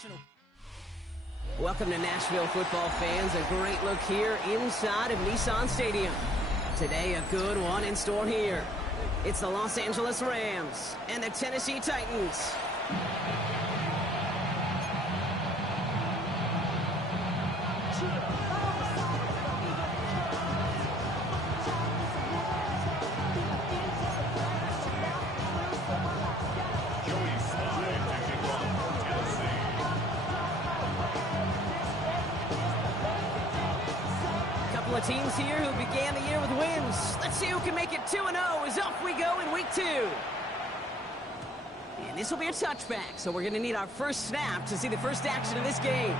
national. Welcome to Nashville football fans. A great look here inside of Nissan Stadium. Today, a good one in store here. It's the Los Angeles Rams and the Tennessee Titans. Teams here who began the year with wins. Let's see who can make it 2-0 as off we go in week 2. And this will be a touchback, so we're going to need our first snap to see the first action of this game.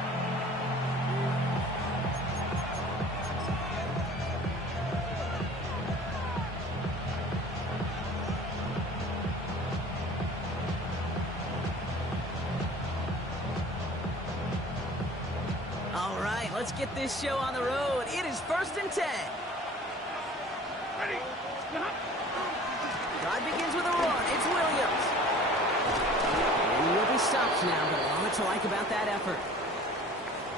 Let's get this show on the road. It is 1st and 10. Ready. Drive begins with a run. It's Williams. And he'll be stopped now, but a lot to like about that effort.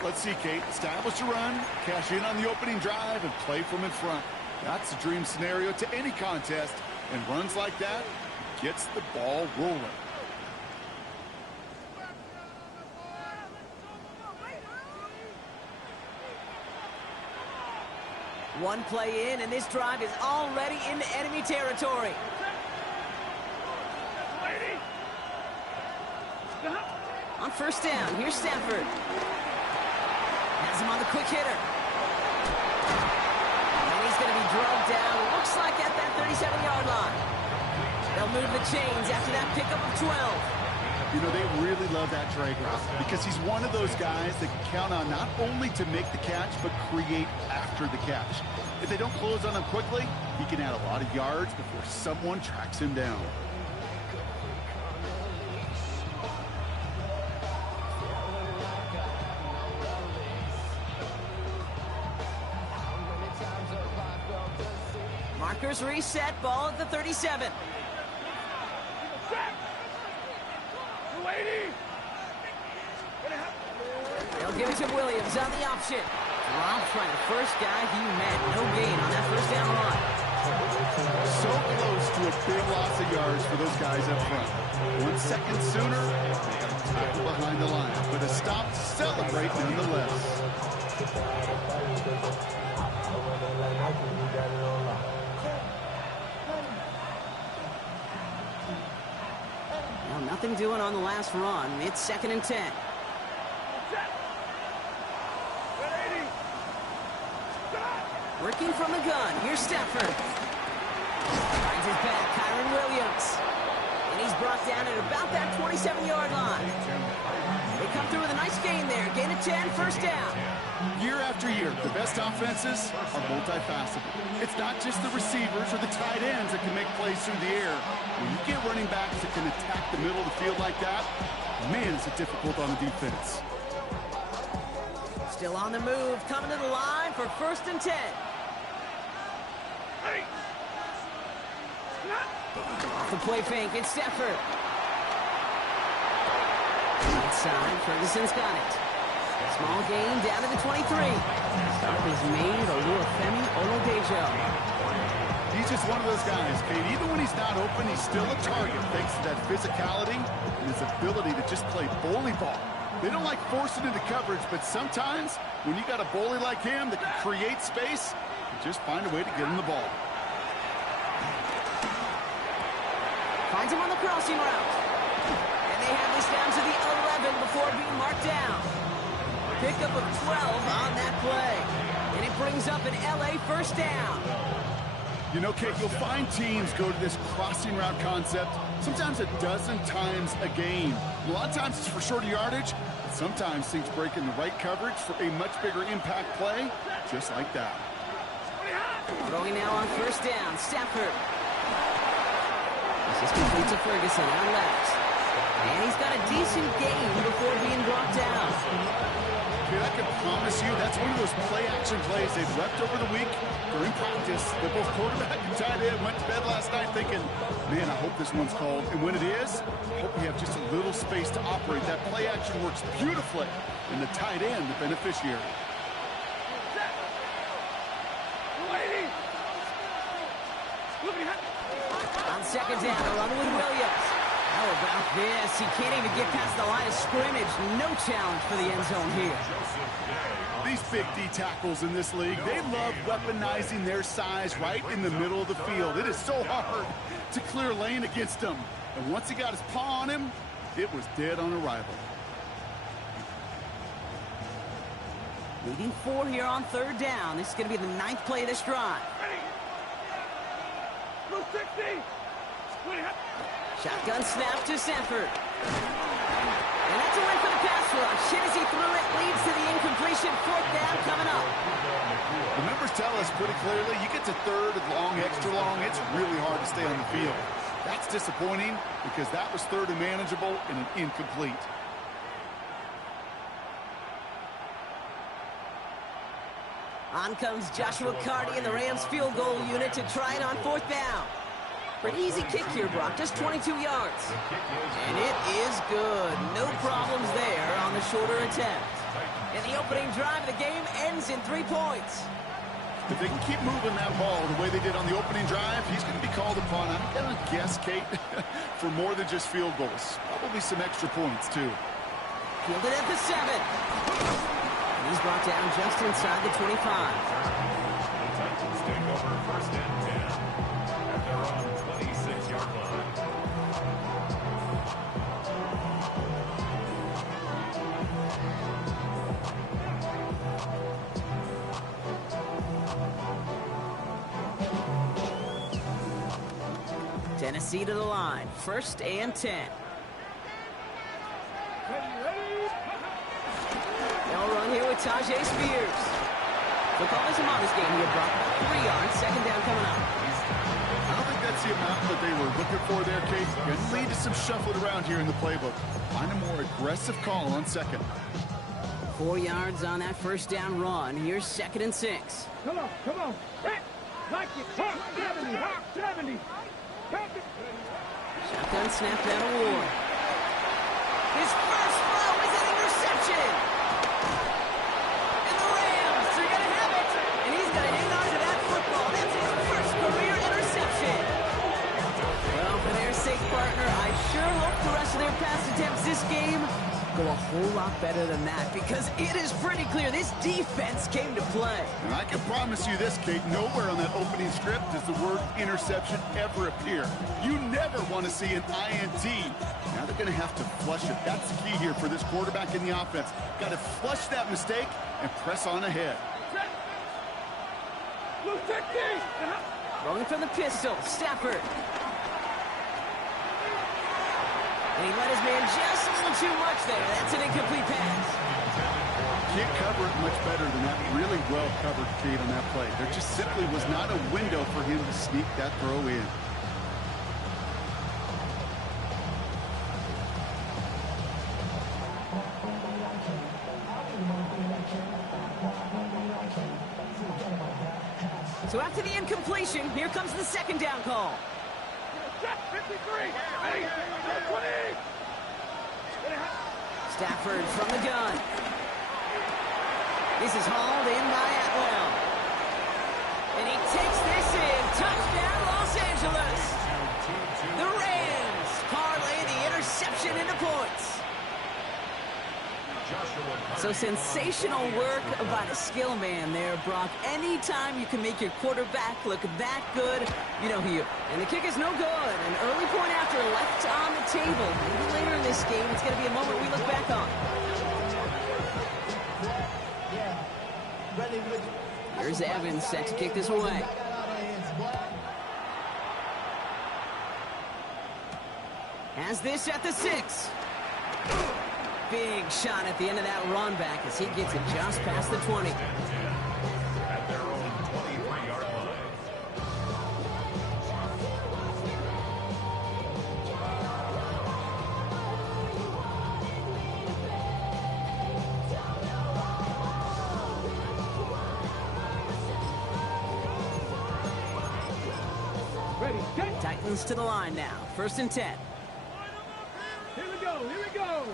Let's see, Kate. Establish a run, cash in on the opening drive, and play from in front. That's a dream scenario to any contest, and runs like that gets the ball rolling. One play in, and this drive is already into enemy territory. On first down, here's Stafford. Has him on the quick hitter. And he's going to be drugged down, looks like at that 37-yard line. They'll move the chains after that pickup of 12. You know, they really love that drag route because he's one of those guys that can count on not only to make the catch, but create after the catch. If they don't close on him quickly, he can add a lot of yards before someone tracks him down. Markers reset, ball at the 37. They'll give it to Williams on the option. Drops by the first guy he met. No gain on that first down run. So close to a big loss of yards for those guys up front. 1 second sooner, they got a tackle behind the line. But a stop to celebrate nonetheless. Well, nothing doing on the last run. It's 2nd and 10. Working from the gun. Here's Stafford. Finds his back, Kyron Williams. And he's brought down at about that 27-yard line. They come through with a nice gain there. Gain of 10, first down. Year after year, the best offenses are multifaceted. It's not just the receivers or the tight ends that can make plays through the air. When you get running backs that can attack the middle of the field like that, man, is it difficult on the defense. Still on the move, coming to the line for 1st and 10. Off the play fake, it's Stafford. Outside, Ferguson's got it. Small gain down to the 23. Start is made Oluwafemi Oladejo. He's just one of those guys, Kate. Even when he's not open, he's still a target thanks to that physicality and his ability to just play bully ball. They don't like forcing into coverage, but sometimes when you got a bully like him that can create space, you just find a way to get him the ball. Finds him on the crossing route. And they have this down to the 11 before being marked down. Pickup of 12 on that play. And it brings up an LA first down. You know, Kate, you'll find teams go to this crossing route concept sometimes a dozen times a game. A lot of times it's for shorter yardage, but sometimes things break in the right coverage for a much bigger impact play, just like that. Throwing now on first down, Stafford. This is complete to Ferguson on left. And he's got a decent gain before being brought down. Okay, I can promise you that's one of those play-action plays they've repped over the week during practice. They're both quarterback and tight end. Went to bed last night thinking, man, I hope this one's called. And when it is, I hope we have just a little space to operate. That play-action works beautifully, and the tight end, the beneficiary. On second down, a run with Williams. How about this? He can't even get past the line of scrimmage. No challenge for the end zone here. These big D tackles in this league, they love weaponizing their size right in the middle of the field. It is so hard to clear lane against them. And once he got his paw on him, it was dead on arrival. Leading 4 here on third down. This is going to be the 9th play of this drive. Shotgun snap to Sanford. And that's a win for the pass rush. Hit as he threw it, leads to the incompletion. 4th down coming up. The numbers tell us pretty clearly, you get to third and long, extra long, it's really hard to stay on the field. That's disappointing because that was third and manageable and an incomplete. On comes Joshua Carty in the Rams field goal unit to try it on 4th down. For an easy kick here, Brock, just 22 yards. And it is good. No problems there on the shorter attempt. And the opening drive of the game ends in 3 points. If they can keep moving that ball the way they did on the opening drive, he's going to be called upon, I'm going to guess, Kate, for more than just field goals. Probably some extra points, too. Fielded at the 7. And he's brought down just inside the 25. Titans take over 1st and 10 at their own 26-yard line. Tennessee to the line. 1st and 10. They'll run here with Tajay Spears. Football is a modest game here, Brock. 3 yards. 2nd down coming up. I don't think that's the amount that they were looking for there, Kate. Going to lead to some shuffling around here in the playbook. Find a more aggressive call on 2nd. 4 yards on that 1st down run. Here's 2nd and 6. Come on. Like it. 70. Shotgun snap down to Ward. His first throw is an interception. And the Rams are going to have it. And he's going to hang on to that football. That's his first career interception. Well, for their sake, partner, I sure hope the rest of their pass attempts this game go a whole lot better than that, because it is pretty clear this defense came to play. And I can promise you this, Kate, nowhere on that opening script does the word interception ever appear. You never want to see an INT. Now they're going to have to flush it. That's the key here for this quarterback in the offense. Got to flush that mistake and press on ahead. Rolling from the pistol, Stafford. And he let his man just a little too much there. That's an incomplete pass. Can't cover it much better than that. Really well covered, Kate, on that play. There just simply was not a window for him to sneak that throw in. So after the incompletion, here comes the 2nd down call. 53. Stafford from the gun. This is hauled in by Atwell. And he takes this in. Touchdown, Los Angeles. The Rams parlay the interception into points. So sensational work by the skill man there, Brock. Anytime you can make your quarterback look that good, you know who you. And the kick is no good. An early point after left on the table. Maybe later in this game, it's going to be a moment we look back on. Here's Evans set to kick this away. Has this at the 6. Big shot at the end of that run back as he gets it just past the 20. At their own 23-yard line. Titans to the line now. 1st and 10. Here we go, here we go.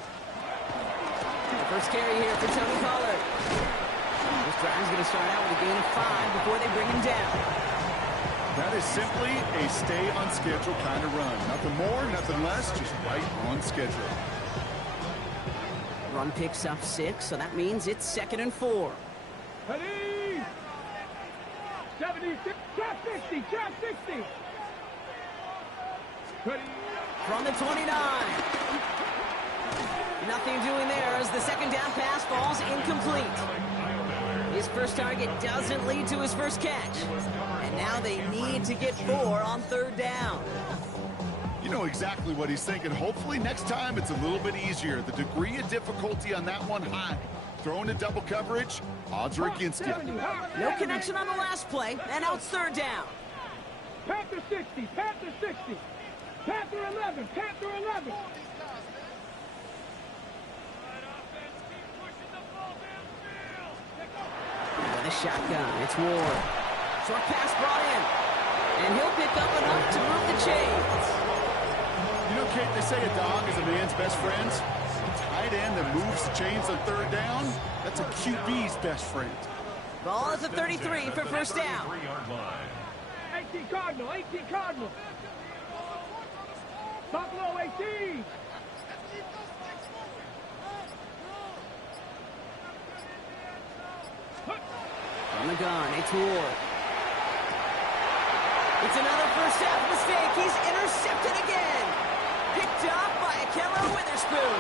The first carry here for Tony Pollard. This drive's going to start out with a gain of 5 before they bring him down. That is simply a stay on schedule kind of run. Nothing more, nothing less, just right on schedule. Run picks up 6, so that means it's 2nd and 4. Ready? 76, trap 60, trap 60. Ready? From the 29. Nothing doing there as the 2nd down pass falls incomplete. His first target doesn't lead to his first catch. And now they need to get 4 on 3rd down. You know exactly what he's thinking. Hopefully next time it's a little bit easier. The degree of difficulty on that one high. Throwing in double coverage, odds are against you. No connection on the last play, and now it's 3rd down. Panther 60, Panther 60. Panther 11, Panther 11. With a shotgun, it's Ward. Short pass brought in. And he'll pick up enough to move the chains. You know, Kate, they say a dog is a man's best friend. A tight end that moves the chains on 3rd down, that's a QB's best friend. Ball is a 33 for 1st down. 18 Cardinal, 18 Cardinal. Buffalo 18. On the gun, it's Ward. It's another first half mistake. He's intercepted again. Picked up by Akello Witherspoon.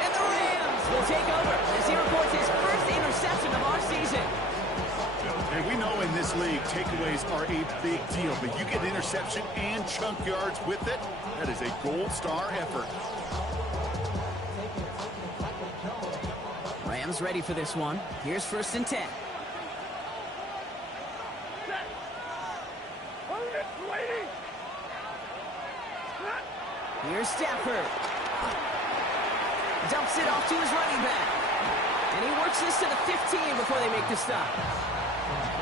And the Rams will take over as he reports his first interception of our season. And we know in this league, takeaways are a big deal, but you get interception and chunk yards with it, that is a gold star effort. Rams ready for this one. Here's 1st and 10. Here's Stafford. Dumps it off to his running back. And he works this to the 15 before they make the stop.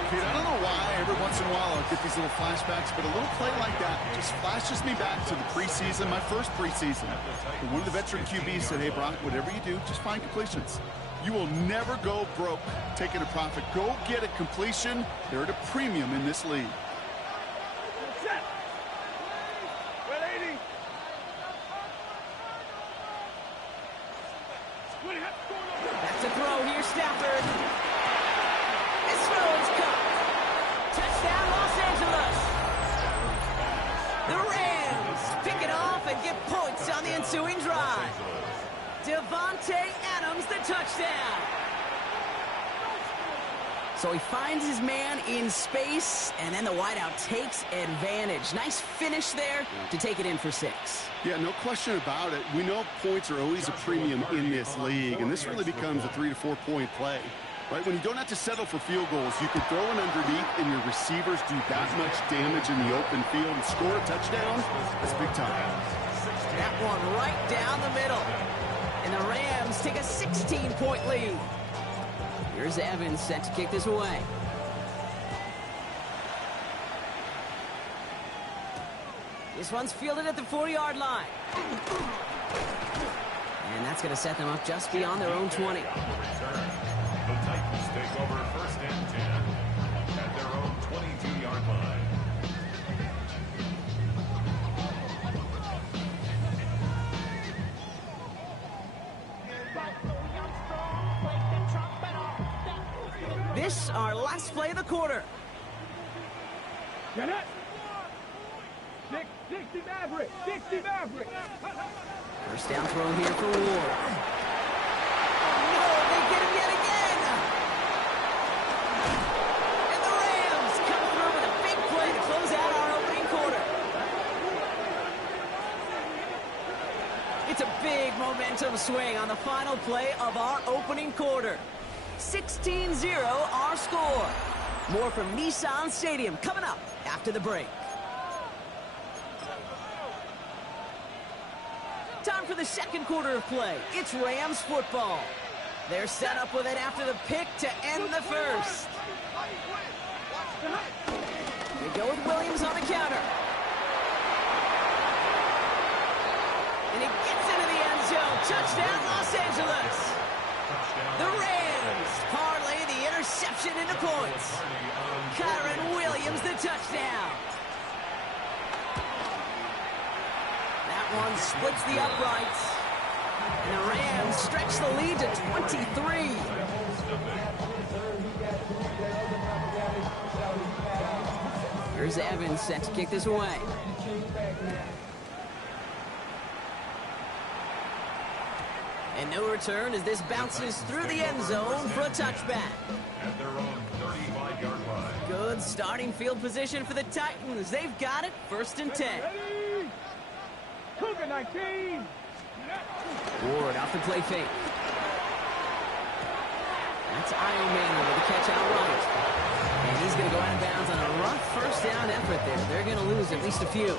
Kid, I don't know why every once in a while I'll get these little flashbacks, but a little play like that just flashes me back to the preseason, my first preseason. And one of the veteran QBs said, hey, Brock, whatever you do, just find completions. You will never go broke taking a profit. Go get a completion. They're at a premium in this league. That's a throw here, Stafford. This throw is caught. Touchdown, Los Angeles. The Rams pick it off and get points on the ensuing drive. Devontae Adams, the touchdown. So he finds his man in space, and then the wideout takes advantage. Nice finish there to take it in for 6. Yeah, no question about it. We know points are always a premium in this league, and this really becomes a 3 to 4 point play. Right? When you don't have to settle for field goals, you can throw it underneath, and your receivers do that much damage in the open field and score a touchdown. That's big time. That one right down the middle. And the Rams take a 16-point lead. Here's Evans set to kick this away. This one's fielded at the 40-yard line. And that's going to set them up just beyond their own 20. The Titans take over 1st and 10 at their own 22-yard line. This our last play of the quarter. Get it? 60 Maverick, 60 Maverick. First down throw here for Ward. Oh, no, they get him yet again. And the Rams come through with a big play to close out our opening quarter. It's a big momentum swing on the final play of our opening quarter. 16-0 our score. More from Nissan Stadium coming up after the break. Time for the second quarter of play. It's Rams football. They're set up with it after the pick to end the first. They go with Williams on the counter. And he gets into the end zone. Touchdown, Los Angeles. The Rams parlay the interception into points. Kyron Williams, the touchdown. That one splits the uprights. And the Rams stretch the lead to 23. Here's Evans set to kick this away. And no return as this bounces through the end zone for a touchback. At their own 35-yard line. Good starting field position for the Titans. They've got it, 1st and 10. Ready? Cougar 19. Ward off the play fake. That's Io Manuel with the catch out right. And he's going to go out of bounds on a rough first down effort there. They're going to lose at least a few.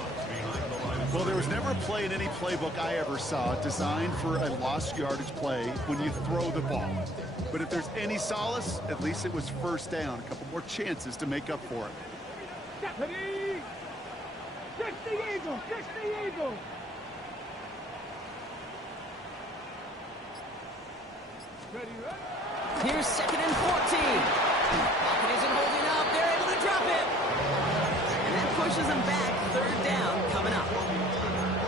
Well, there was never a play in any playbook I ever saw designed for a lost yardage play when you throw the ball. But if there's any solace, at least it was first down. A couple more chances to make up for it. Deputy! 60 Eagles! 60 Eagles! Ready, ready? Here's 2nd and 14. Pocket isn't holding up. They're able to drop it. And that pushes them back. 3rd down coming up.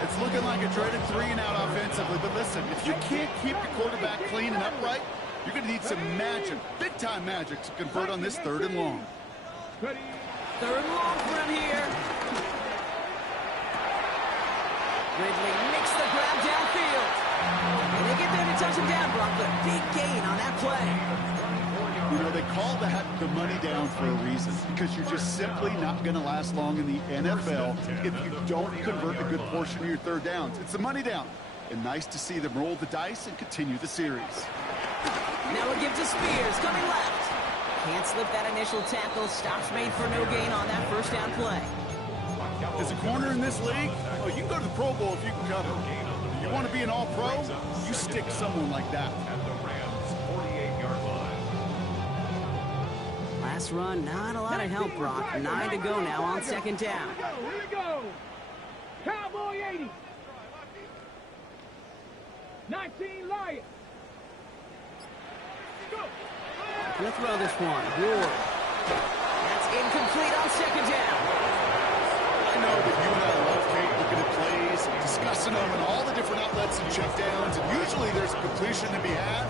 It's looking like a dreaded 3-and-out offensively. But listen, if you can't keep your quarterback clean and upright, you're going to need some magic, big-time magic, to convert on this 3rd and long. Ready? 3rd and long for him here. Ridley makes the grab downfield. And they get there to touch him down, Brock, but a big gain on that play. You know, they call that the money down for a reason, because you're just simply not going to last long in the NFL if you don't convert a good portion of your 3rd downs. It's the money down. And nice to see them roll the dice and continue the series. Now we'll give to Spears, coming left. Can't slip that initial tackle. Stops made for no gain on that first down play. As a corner in this league, oh, you can go to the Pro Bowl if you can cover. You want to be an all-pro? You stick someone like that. At the Rams' 48-yard line. Last run, not a lot of help, Brock. 9 to go now on 2nd down. Here we go. Cowboy 80. 19 Lions. Go. Gonna throw this one. Ward. That's incomplete on 2nd down. I know that you and I love, Kate, looking at plays, discussing them, and all the different outlets and checkdowns, and usually there's a completion to be had.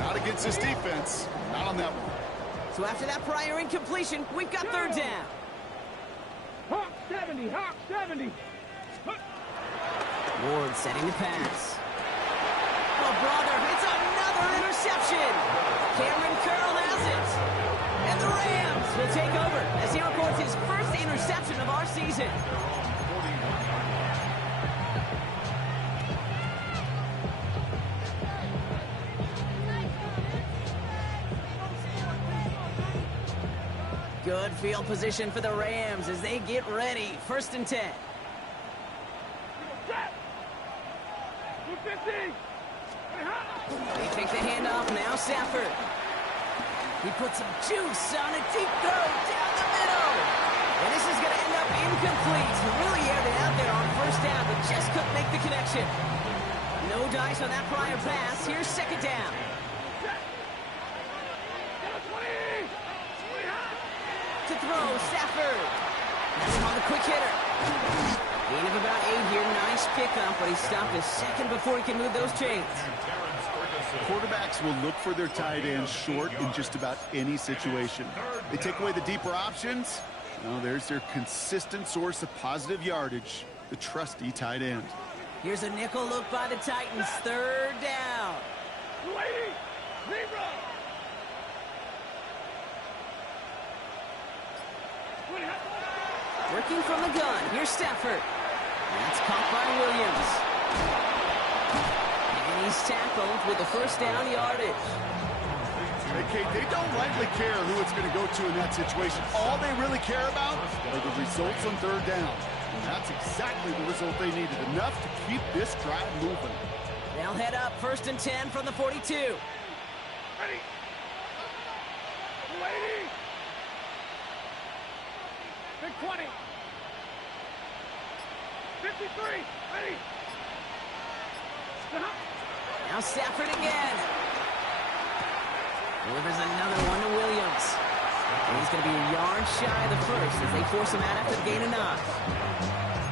Not against this defense. Not on that one. So after that prior incompletion, we've got 3rd down. Hawk 70. Hawk 70. Ward setting the pass. Oh, brother, it's another interception. Cameron Curl has it. And the Rams will take over as he records his first interception of our season. Good field position for the Rams as they get ready. 1st and 10. Set. 250. They take the handoff, now Stafford. He puts some juice on a deep throw down the middle. And this is going to end up incomplete. He really aired it out there on 1st down, but just couldn't make the connection. No dice on that prior pass. Here's 2nd down. To throw, Stafford. That's him on the quick hitter. Gain of about 8 here. Nice pickup, but he stopped a second before he can move those chains. Quarterbacks will look for their tight ends short in just about any situation. They take away the deeper options. Well, there's their consistent source of positive yardage, the trusty tight end. Here's a nickel look by the Titans. 3rd down. 280. Zebra. Working from the gun. Here's Stafford. That's caught by Williams. And he's tackled with the 1st down yardage. Hey, Kate, they don't likely care who it's going to go to in that situation. All they really care about are the results on 3rd down. And that's exactly the result they needed. Enough to keep this drive moving. They'll head up 1st and 10 from the 42. Ready. 280. Big 20. 53. Ready. Now Stafford again. Delivers another one to Williams. And he's going to be a yard shy of the first as they force him out after the gain of 9.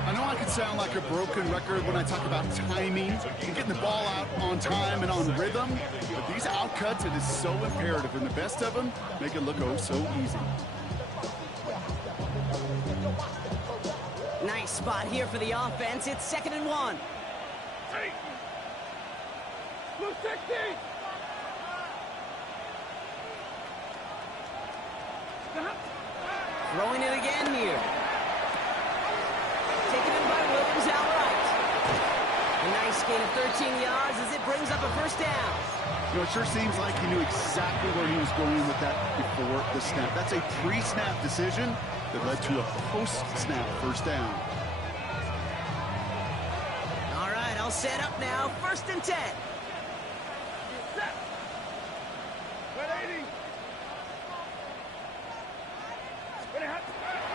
I know I can sound like a broken record when I talk about timing and getting the ball out on time and on rhythm, but these outcuts, it is so imperative, and the best of them make it look oh so easy. Nice spot here for the offense. It's 2nd and 1. Blue 60. Throwing it again here. Taken in by Williams outright. A nice gain of 13 yards as it brings up a first down. You know, it sure seems like he knew exactly where he was going with that before the snap. That's a pre-snap decision that led to a post-snap first down. All right, I'll set up now. 1st and 10. Set. 180.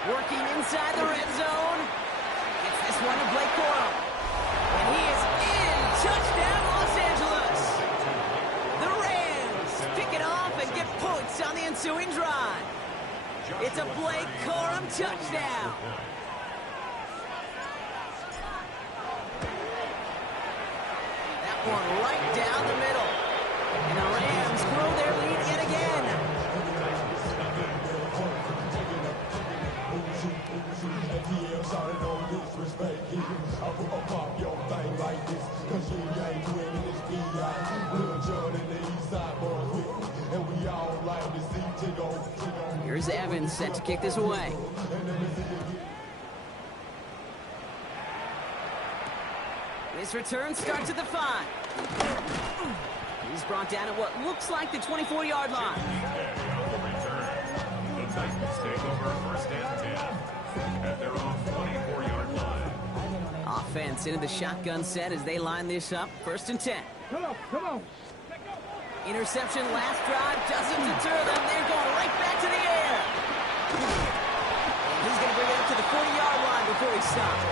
Working inside the red zone. Gets this one to Blake Corum. And he is in. Touchdown, Los Angeles. The Rams pick it off and get points on the ensuing drive. It's a Blake Corum touchdown. That one right down the middle. And the Rams grow their lead yet again. Here's Evans set to kick this away. This return starts at the 5. He's brought down at what looks like the 24-yard line. The Titans take over 1st and 10 at their own 24-yard line. Offense into the shotgun set as they line this up. 1st and 10. Come on, come on. Interception last drive doesn't deter them. They're going right back to the air. And he's going to bring it up to the 40-yard line before he stops.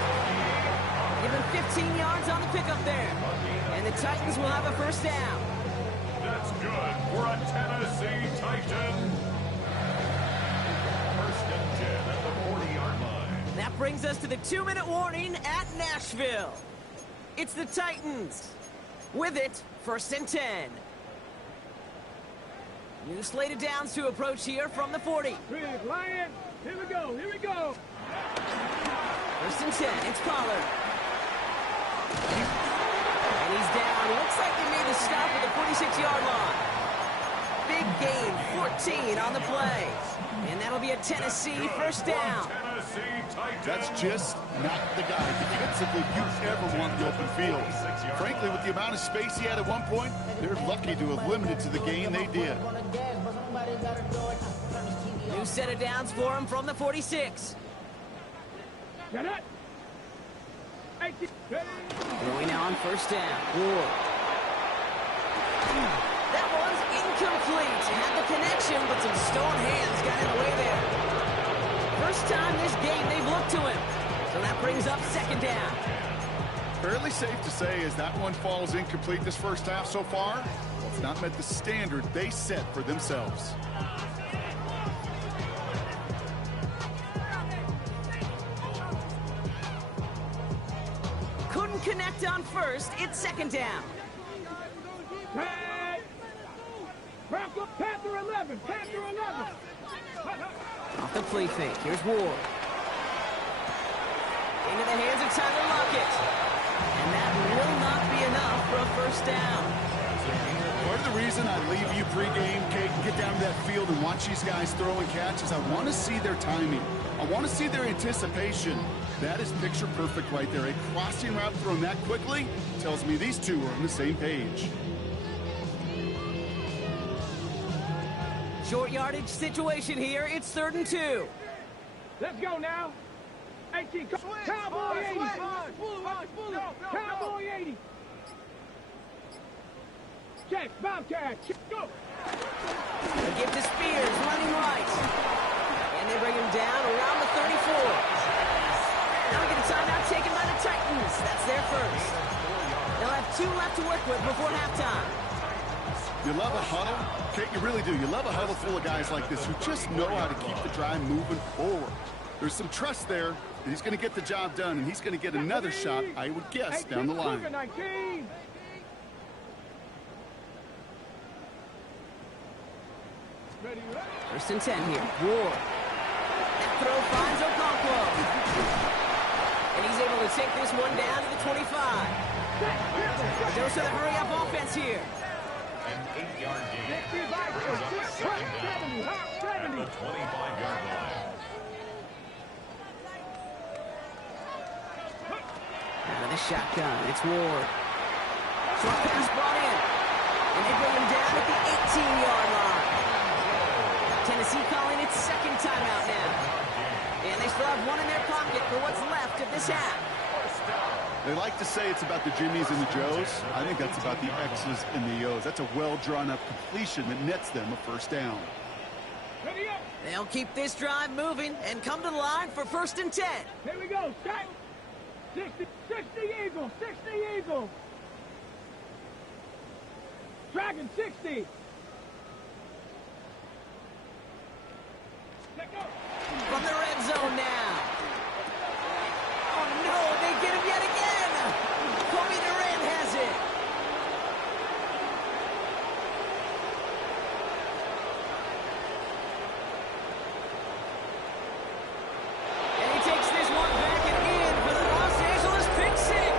Give him 15 yards on the pickup there. And the Titans will have a first down. That's good for a Tennessee Titan. 1st and 10 at the 40-yard line. That brings us to the 2-minute warning at Nashville. It's the Titans. With it, 1st and 10. New slated downs to approach here from the 40. Big Lion. Here we go. Here we go. 1st and 10. It's Pollard. And he's down. Looks like they made the stop at the 46-yard line. Big gain, 14 on the play. And that'll be a Tennessee first down. That's just not the guy defensively you ever want the open field. Frankly, with the amount of space he had at one point, they're lucky to have limited to the gain they did. New set of downs for him from the 46. Get it. Going now on 1st down. Ward. That one's incomplete. Had the connection, but some stone hands got in the way there. First time this game they've looked to him. So that brings up 2nd down. Fairly safe to say as that one falls incomplete this first half so far, it's not met the standard they set for themselves. Couldn't connect on 1st. It's 2nd down. Panther 11. Panther 11. Off the play fake. Here's Ward. Into the hands of Tyler Lockett. And that will not be enough for a first down. Part of the reason I leave you pregame, Kate, and get down to that field and watch these guys throw and catch is I want to see their timing. I want to see their anticipation. That is picture perfect right there. A crossing route thrown that quickly tells me these two are on the same page. Short yardage situation here. It's 3rd and 2. Let's go now. 18. Cowboy 80. Cowboy 80. Check. Bobcat. Go. They give to Spears running right. And they bring him down around the 34. Now we get a timeout taken by the Titans. That's their first. They'll have 2 left to work with before halftime. You love a huddle? Kate, you really do. You love a huddle full of guys like this who just know how to keep the drive moving forward. There's some trust there that he's going to get the job done, and he's going to get another shot, I would guess, down the line. First and 10 here. Ward. That throw finds Okonkwo. And he's able to take this one down to the 25. A dose of the hurry-up offense here. An 8-yard gain. Brings up second down at the 25-yard line. Out of the shotgun, it's Ward. Short pass brought in. And they bring him down at the 18-yard line. Tennessee calling its second timeout now. And they still have one in their pocket for what's left of this half. They like to say it's about the Jimmies and the Joes. I think that's about the X's and the O's. That's a well-drawn-up completion that nets them a first down. They'll keep this drive moving and come to the line for first and 10. Here we go. Start. 60 Eagles. 60 Eagles. Dragon 60. From the red zone now. Oh no, they get him yet again. Kobe Durant has it. And he takes this one back and in for the Los Angeles pick six.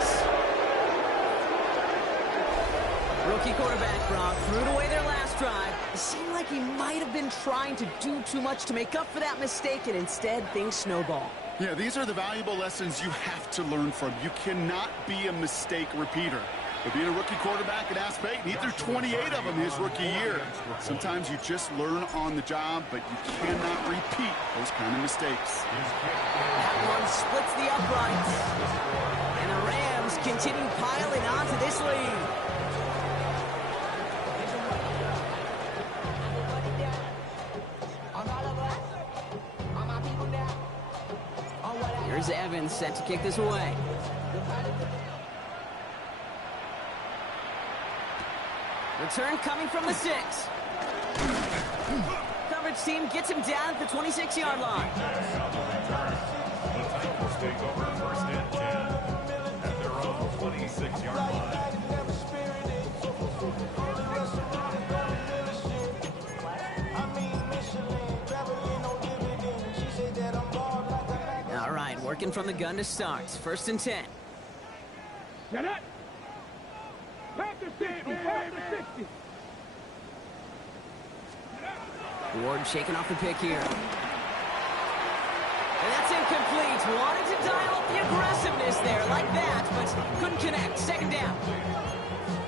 Rookie quarterback Brock threw it away their last drive. It seemed like he might have been trying to do too much to make up for that mistake, and instead things snowball. Yeah, these are the valuable lessons you have to learn from. You cannot be a mistake repeater. But being a rookie quarterback at Ask Peyton, he threw 28 of them his rookie year. Sometimes you just learn on the job, but you cannot repeat those kind of mistakes. That one splits the uprights. And the Rams continue piling onto this lead. Here's Evans set to kick this away. Return coming from the 6. Coverage team gets him down at the 26-yard line. The Titans take over first and 10 at their own 26-yard line. All right, working from the gun to start. First and 10. Get it. Panther 60. Panther 60. Ward shaking off the pick here. And that's incomplete. Wanted to dial up the aggressiveness there like that, but couldn't connect. Second down.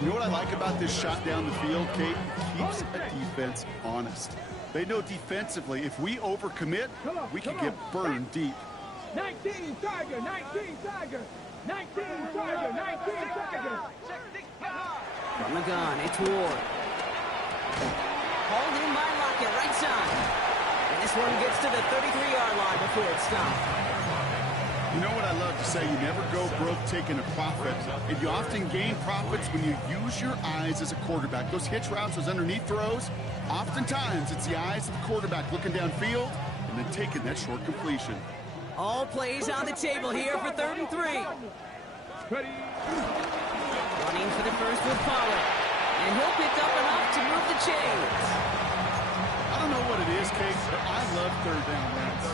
You know what I like about this shot down the field, Kate? It keeps a defense honest. They know defensively, if we overcommit, we can get burned deep. 19 Tiger. 19 Tiger. 19 Tiger. 19 Tiger. From the gun, it's Ward. Hauled in by Lockett, right side. And this one gets to the 33-yard line before it's stopped. You know what I love to say? You never go broke taking a profit. And you often gain profits when you use your eyes as a quarterback. Those hitch routes, those underneath throws, oftentimes it's the eyes of the quarterback looking downfield and then taking that short completion. All plays on the table here for 3rd and 3. Ready. Running for the first with Pollard. And he'll pick up enough to move the chains. I don't know what it is, Kate, but I love 3rd down runs.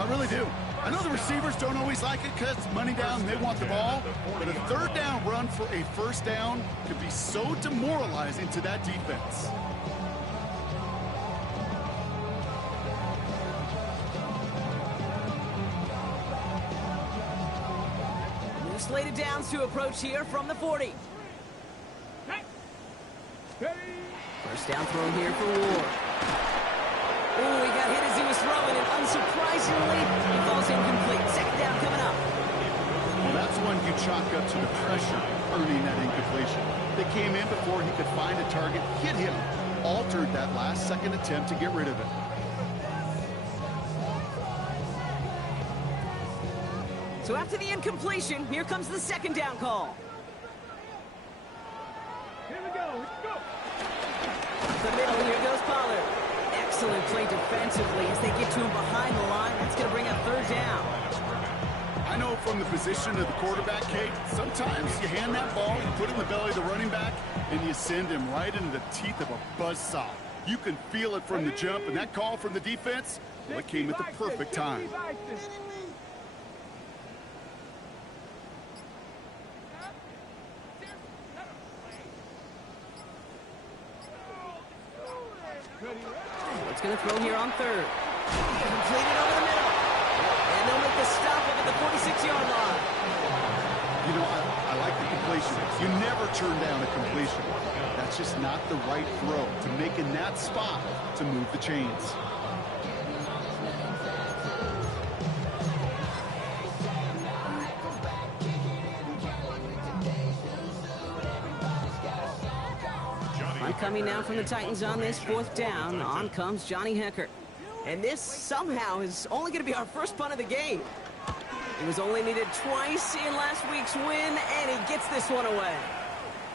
I really do. I know the receivers don't always like it because it's money down and they want the ball, but a 3rd down run for a first down could be so demoralizing to that defense. New slated downs to approach here from the 40. First down throw here for Ward. Ooh, he got hit as he was throwing, and unsurprisingly, he falls incomplete. Second down coming up. Well, that's one you chalk up to the pressure earning that incompletion. They came in before he could find a target, hit him, altered that last-second attempt to get rid of it. So after the incompletion, here comes the second down call. The middle, here goes Pollard. Excellent play defensively as they get to him behind the line. That's going to bring up third down. I know from the position of the quarterback, Kate, sometimes you hand that ball, you put it in the belly of the running back, and you send him right into the teeth of a buzzsaw. You can feel it from the jump, and that call from the defense, well, it came at the perfect time. It's going to throw here on third. Completed over the middle. And they'll make the stop up at the 46-yard line. You know, I like the completion. You never turn down a completion. That's just not the right throw to make in that spot to move the chains. Coming now from the Titans on this fourth down. On comes Johnny Hecker. And this somehow is only going to be our first punt of the game. It was only needed twice in last week's win, and he gets this one away.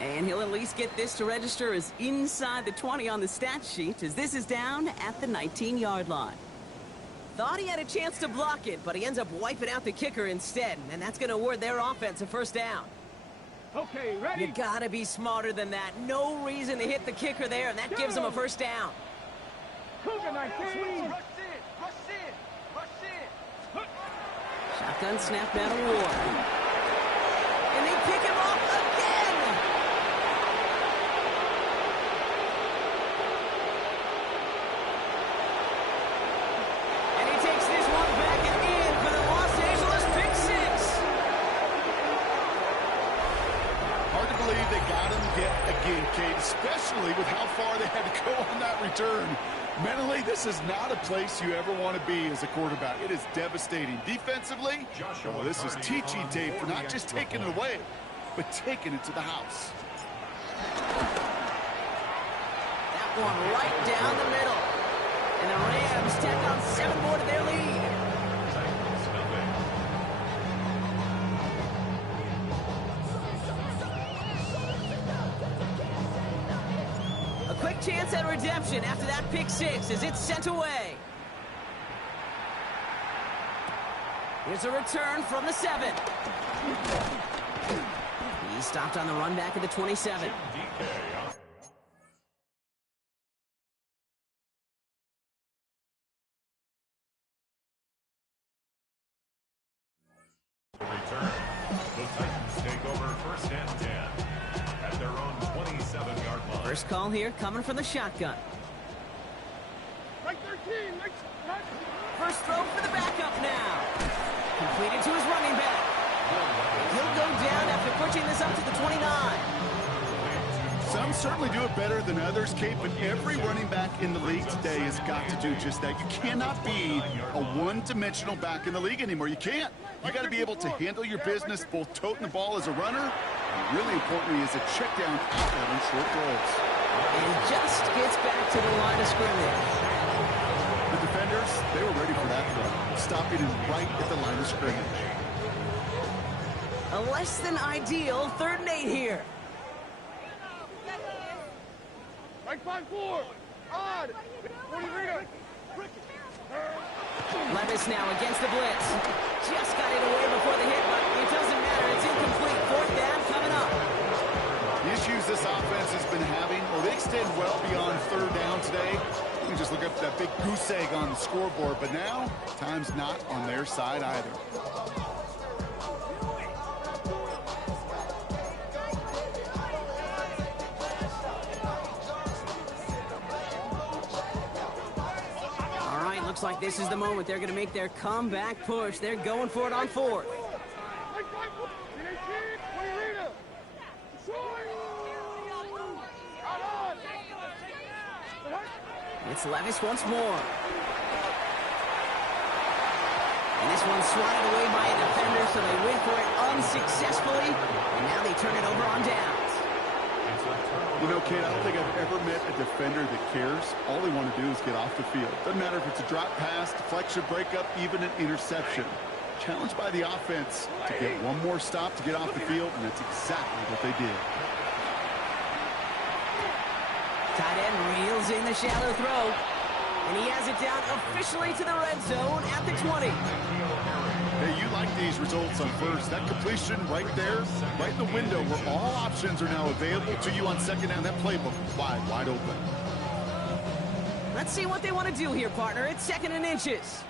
And he'll at least get this to register as inside the 20 on the stat sheet, as this is down at the 19-yard line. Thought he had a chance to block it, but he ends up wiping out the kicker instead, and that's going to award their offense a first down. Okay, ready? You gotta be smarter than that. No reason to hit the kicker there, and that gives him a first down. Cougar 19. Shotgun snap battle war. And they pick him off again. And he takes this one back and in for the Los Angeles pick six. Hard to believe they got him yet again, Kate, especially with how far they had to go on that return. Mentally, this is not a place you ever want to be as a quarterback. It is devastating. Defensively, well, this is teaching Dave for not just taking it away, but taking it to the house. That one right down the middle. And the Rams tack on 7 more to their lead. Quick chance at redemption after that pick six as it's sent away. Here's a return from the 7. He stopped on the run back at the 27. Return. The Titans take over first and 10 at their own 27-yard line. First call here coming from the shotgun. Right 13. First throw for the backup now. Completed to his running back. He'll go down after pushing this up to the 29. Some certainly do it better than others, Kate, but every running back in the league today has got to do just that. You cannot be a one-dimensional back in the league anymore. You can't. You got to be able to handle your business, both toting the ball as a runner, and really importantly is a check down outlet on short throws. And just gets back to the line of scrimmage. The defenders, they were ready for that throw, stopping him right at the line of scrimmage. A less than ideal 3rd and 8 here. Right 5-4. Odd. Levis now against the blitz. Just got it away before the hit, but it doesn't matter. It's incomplete. 4th down coming up. The issues this offense has been having, well, they extend well beyond 3rd down today. You can just look up that big goose egg on the scoreboard, but now time's not on their side either. Looks like this is the moment they're going to make their comeback push. They're going for it on 4th. It's Levis once more. And this one's swatted away by a defender, so they went for it unsuccessfully. And now they turn it over on downs. You know, Kate, I don't think I've ever met a defender that cares. All they want to do is get off the field. Doesn't matter if it's a drop pass, deflection, breakup, even an interception. Challenged by the offense to get one more stop to get off the field, and that's exactly what they did. Tight end reels in the shallow throw. And he has it down officially to the red zone at the 20. Hey, you like these results on first. That completion right there, right in the window where all options are now available to you on second down. That playbook wide open. Let's see what they want to do here, partner. It's 2nd and inches.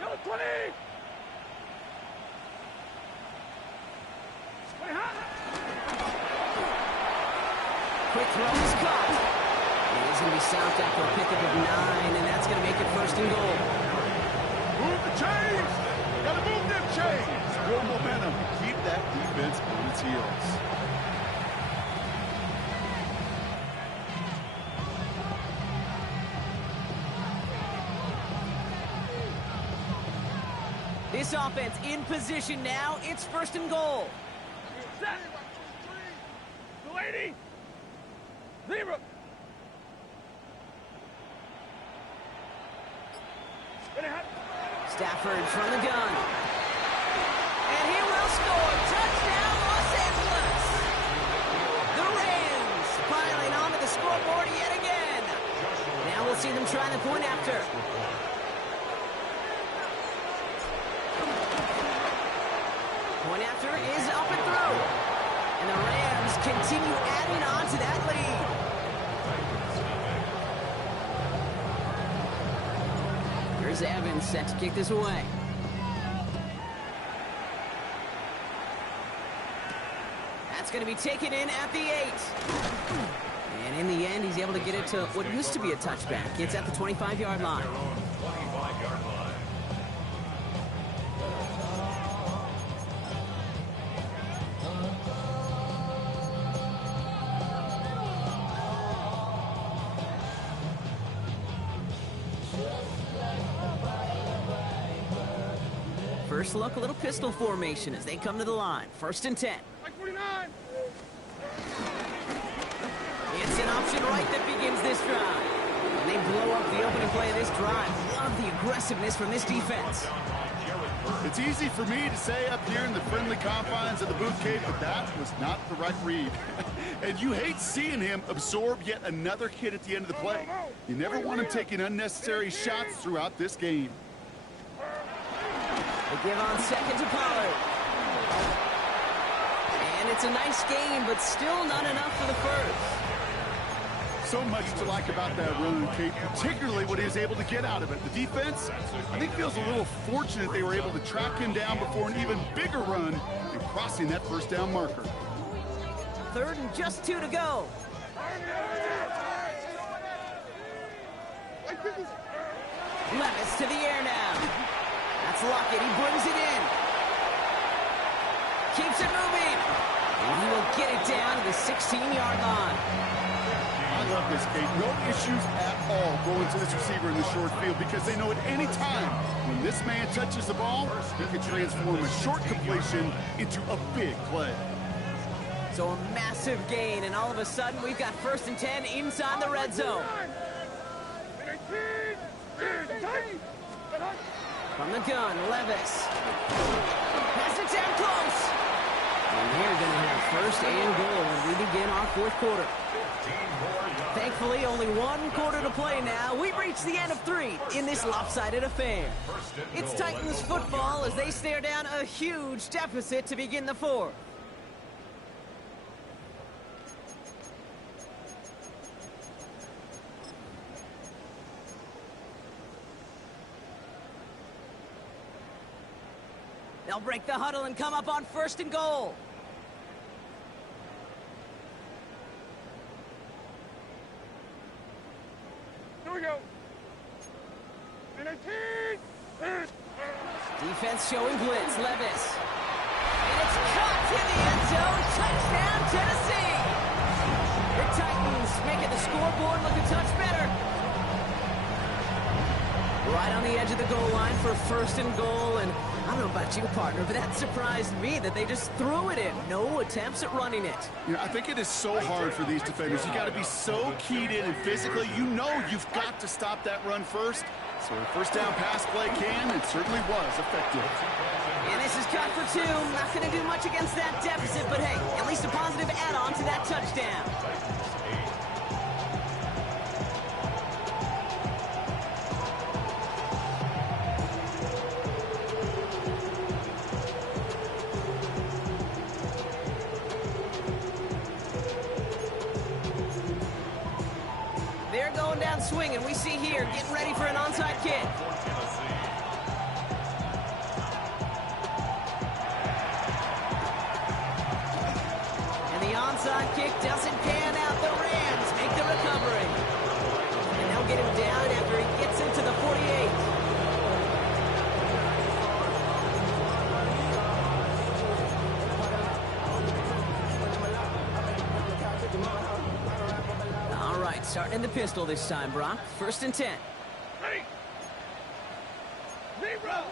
Go 20! Quick throw is caught. It is going to be stopped after a pickup of 9, and that's going to make it 1st and goal. Move the chains! Gotta move them chains! Good momentum. Keep that defense on its heels. This offense in position now. It's 1st and goal. Set! Lady! Zebra! Stafford from the gun. And he will score. Touchdown, Los Angeles! The Rams piling onto the scoreboard yet again. Now we'll see them try the point after. Point after is up and through. And the Rams continue adding on to that lead. Here's Evans set to kick this away. That's going to be taken in at the 8. And in the end, he's able to get it to what used to be a touchback. It's at the 25-yard line. 25-yard line. First look, a little pistol formation as they come to the line. 1st and 10. Like 49! It's an option right that begins this drive. And they blow up the opening play of this drive. Love the aggressiveness from this defense. It's easy for me to say up here in the friendly confines of the boot cave, but that was not the right read. And you hate seeing him absorb yet another hit at the end of the play. You never want him taking unnecessary shots throughout this game. They give on 2nd to Pollard. And it's a nice game, but still not enough for the first. So much to like about that run, Kate, particularly what he was able to get out of it. The defense, I think, feels a little fortunate they were able to track him down before an even bigger run and crossing that 1st down marker. 3rd and just 2 to go. Levis to the air now. That's Lockett. He brings it in. Keeps it moving. And he will get it down to the 16-yard line. I love this, Kate. No issues at all going to this receiver in the short field because they know at any time when this man touches the ball, he can transform a short completion into a big play. So a massive gain, and all of a sudden we've got 1st and 10 inside the red zone. From the gun, Levis. Pass it down close. And we're going to have 1st and goal when we begin our 4th quarter. Thankfully, only 1 quarter to play now. We've reached the end of 3 in this lopsided affair. It's Titans football as they stare down a huge deficit to begin the 4th. They'll break the huddle and come up on 1st and goal. Here we go. And a Defense showing blitz. Levis. And it's caught in the end zone. Touchdown, Tennessee. The Titans making the scoreboard look a touch better. Right on the edge of the goal line for 1st and goal, and I don't know about you, partner, but that surprised me that they just threw it in. No attempts at running it. You know, I think it is so hard for these defenders. You got to be so keyed in and physically, you know you've got to stop that run first. So a first down pass play can, and certainly was effective. And this is cut for 2. Not going to do much against that deficit, but hey, at least a positive add-on to that touchdown. They're going down swinging. We see here, getting ready for an onside kick. And the onside kick doesn't pan out. The Rams make the recovery. And they'll get him down after he gets into the 48. Starting in the pistol this time, Brock. 1st and 10. Ready? Zero.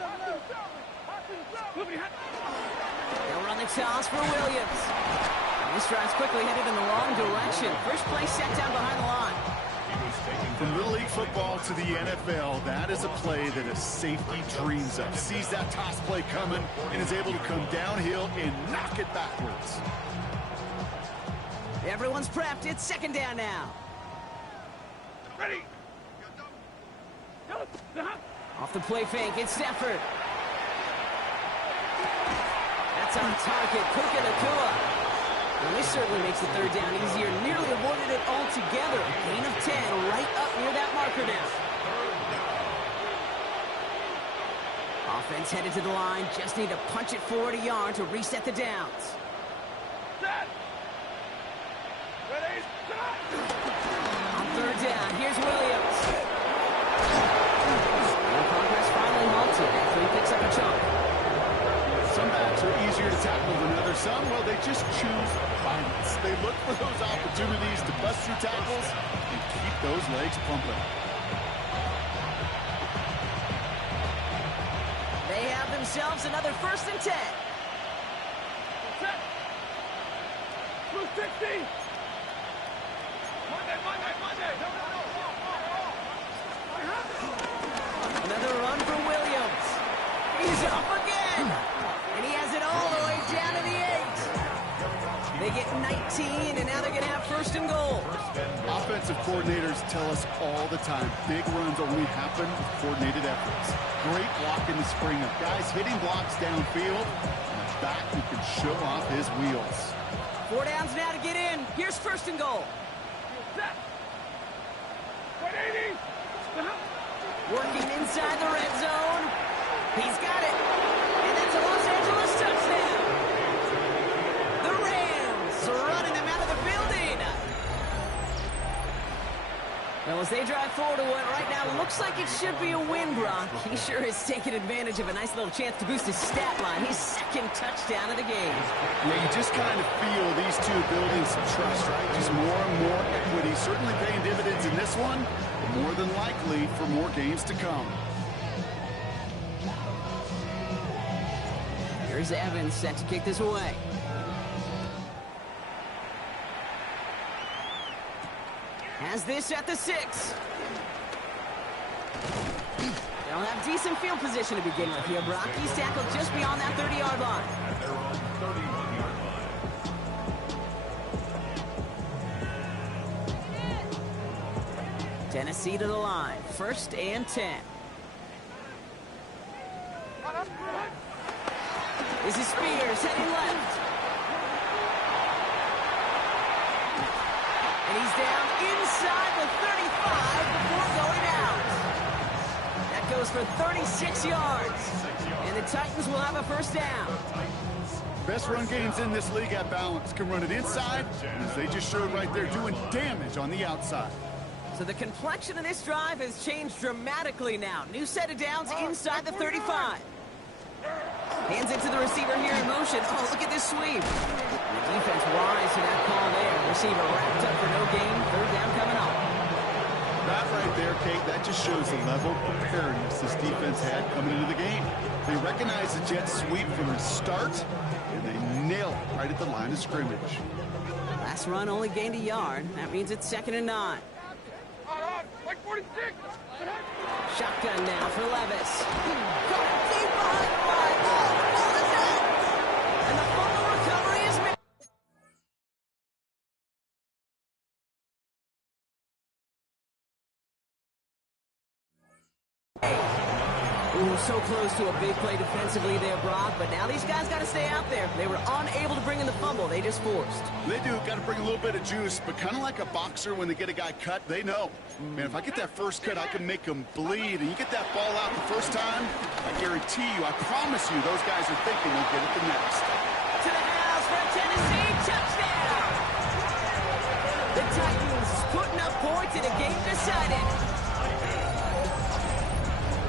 They'll run the toss for Williams. And this drive's quickly headed in the wrong direction. First play set down behind the line. From Little League football to the NFL, that is a play that a safety dreams of. Sees that toss play coming and is able to come downhill and knock it backwards. Everyone's prepped. It's 2nd down now. Ready? Off the play fake, it's Stafford. That's on target, Puka Nacua. Well, this certainly makes the 3rd down easier. Nearly avoided it altogether. Gain of 10 right up near that marker now. Offense headed to the line. Just need to punch it forward a yard to reset the downs. Set. Ready? Set. 3rd down, here's Williams. And progress finally halted after he picks up a chunk. Some backs are easier to tackle than others. Some, well, they just choose violence. They look for those opportunities to bust through tackles and keep those legs pumping. They have themselves another 1st and 10. Set. Blue 60. Monday. Another run for Williams. He's up again. And he has it all the way down to the 8. They get 19, and now they're going to have 1st and goal. Offensive coordinators tell us all the time, big runs only happen with coordinated efforts. Great block in the spring of guys hitting blocks downfield, and a back who can show off his wheels. 4 downs now to get in. Here's 1st and goal. Set. 180. Working inside the red zone. He's got it. And that's a Los Angeles touchdown. The Rams running them out of the building. Well, as they drive forward to what right now looks like it should be a win, Brock. He sure has taken advantage of a nice little chance to boost his stat line. His 2nd touchdown of the game. Yeah, you just kind of feel these two building some trust, right? Just more and more equity. Certainly paying dividends in this one, but more than likely for more games to come. Here's Evans set to kick this away. Has this at the 6. They'll have decent field position to begin with here, Brock. He's tackled just beyond that 30-yard line. At their own 31-yard line. Tennessee to the line. 1st and 10. This is Spears heading left. And he's down inside the 35 before going out. That goes for 36 yards. And the Titans will have a 1st down. Best run games in this league at balance. Can run it inside, and as they just showed right there, doing damage on the outside. So the complexion of this drive has changed dramatically now. New set of downs inside the 35. Hands it to the receiver here in motion. Oh, look at this sweep. The defense wise to that call there. Receiver wrapped up for no gain. 3rd down coming up. That right there Kate, that just shows the level of preparedness this defense had coming into the game. They recognized the jet sweep from the start, and they nailed it right at the line of scrimmage. Last run only gained a yard. That means it's 2nd and 9. Like 46. Shotgun now for Levis. Going deep behind the line. Oh, the ball is out. And the fumble recovery is made. Ooh, so close to a big play defensively there, Brock, but now these guys got to stay out there. They were unable to bring in the fumble they just forced. They do, got to bring a little bit of juice, but kind of like a boxer when they get a guy cut, they know. Man, if I get that first cut, I can make them bleed, and you get that ball out the first time, I guarantee you, I promise you, those guys are thinking they'll get it the next. To the house for Tennessee, touchdown! The Titans putting up points in a game decided.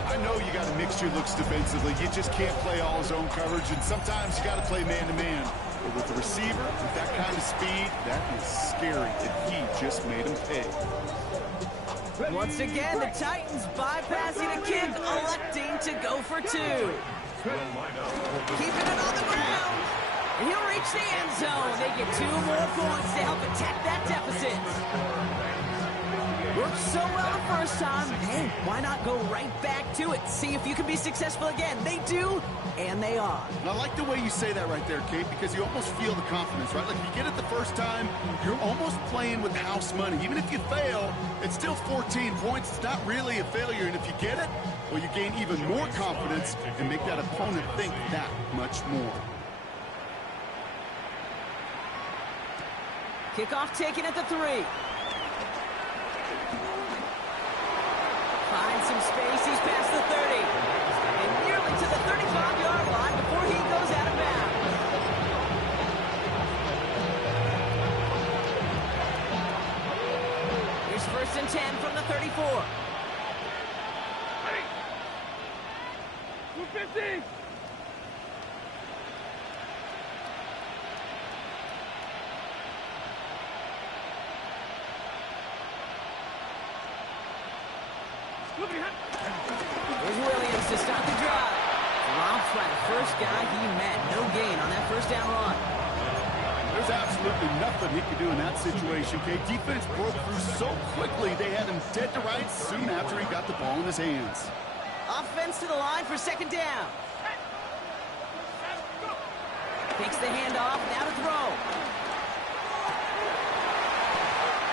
I know you got a mixture looks defensively. You just can't play all zone coverage, and sometimes you got to play man-to-man. But with the receiver, with that kind of speed, that is scary, and he just made him pay. Once again, the Titans bypassing a kick, electing to go for 2. Keeping it on the ground. And he'll reach the end zone. They get 2 more points to help attack that deficit. Worked so well the first time. Hey, why not go right back to it? See if you can be successful again. They do, and they are. And I like the way you say that right there, Kate, because you almost feel the confidence, right? Like if you get it the first time, you're almost playing with house money. Even if you fail, it's still 14 points. It's not really a failure. And if you get it, well, you gain even more confidence and make that opponent think that much more. Kickoff taken at the 3. Finds some space, he's past the 30. And nearly to the 35-yard line before he goes out of bounds. Here's 1st and 10 from the 34. 250. Here's Williams to start the drive. Drops by the first guy he met. No gain on that first down run. There's absolutely nothing he could do in that situation, Kate. Defense broke through so quickly, they had him dead to rights soon after he got the ball in his hands. Offense to the line for 2nd down. Takes the handoff, now to throw.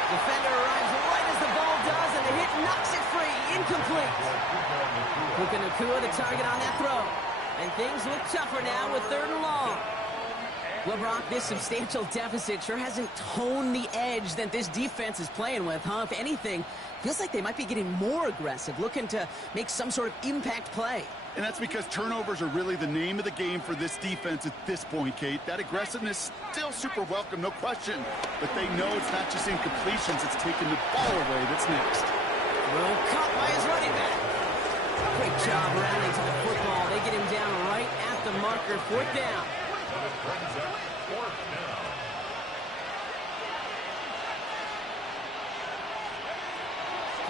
Defender arrives right as the ball does, and the hit knocks it free. Incomplete. Puka Nacua the target on that throw. And things look tougher now with 3rd and long. Well, Brock, this substantial deficit sure hasn't toned the edge that this defense is playing with, huh? If anything, feels like they might be getting more aggressive, looking to make some sort of impact play. And that's because turnovers are really the name of the game for this defense at this point, Kate. That aggressiveness still super welcome, no question. But they know it's not just incompletions, it's taking the ball away that's next. Well caught by his running back. Great job rallying to the football. They get him down right at the marker, 4th down.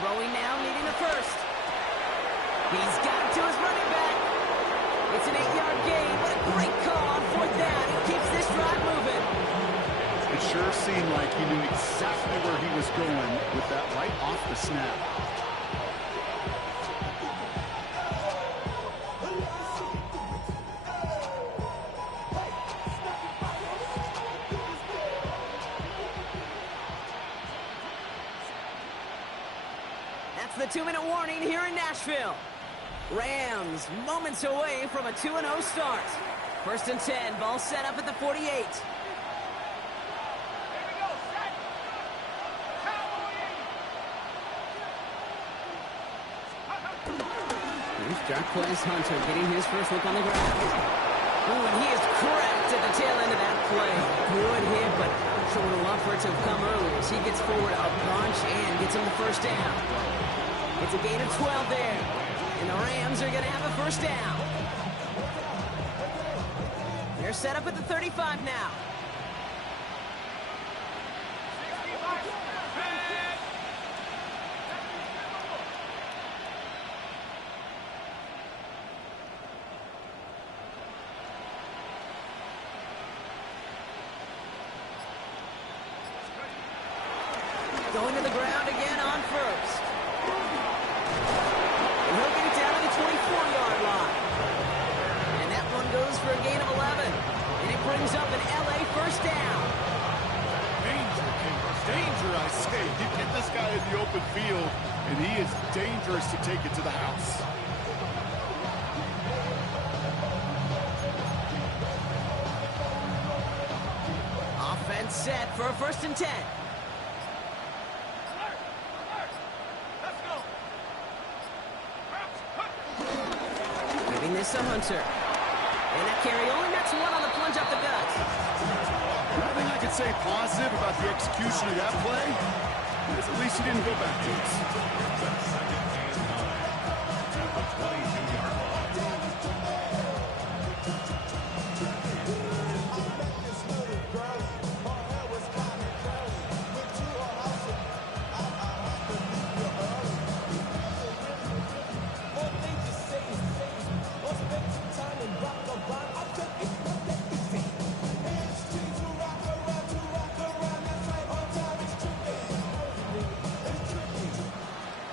Throwing now, needing the 1st. He's got it to his running back. It's an 8-yard gain. What a great call on 4th down. He keeps this drive moving. It sure seemed like he knew exactly where he was going with that right off the snap. That's the 2-minute warning here in Nashville. Rams moments away from a 2-0 start. 1st and 10, ball set up at the 48. Here's Jarquez Hunter getting his first look on the ground. Ooh, and he is cracked at the tail end of that play. Good hit, but sure would have loved for it to have come earlier. As he gets forward a bunch and gets him the 1st down. It's a gain of 12 there. And the Rams are going to have a 1st down. They're set up at the 35 now. going to the ground again on first. And he'll get it down to the 24-yard line. And that one goes for a gain of 11. And it brings up an LA first down. Danger, Kingers. Danger, I say. You get this guy in the open field, and he is dangerous to take it to the house. Offense set for a 1st and 10. Giving this to Hunter. And that carry only nets one on the plunge up the gut. Nothing I could say positive about the execution of that play is at least he didn't go back to us. Second and 9 at the 22-yard line.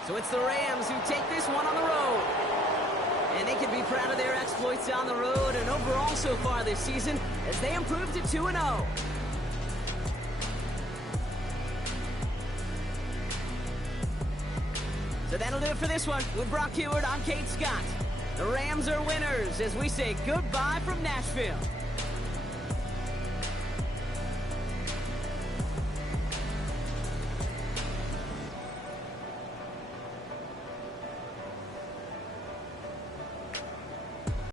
So it's the Rams who take this one on the road. And they can be proud of their exploits on the road and overall so far this season as they improve to 2-0. So that'll do it for this one. With Brock Heward, I'm Kate Scott. The Rams are winners as we say goodbye from Nashville.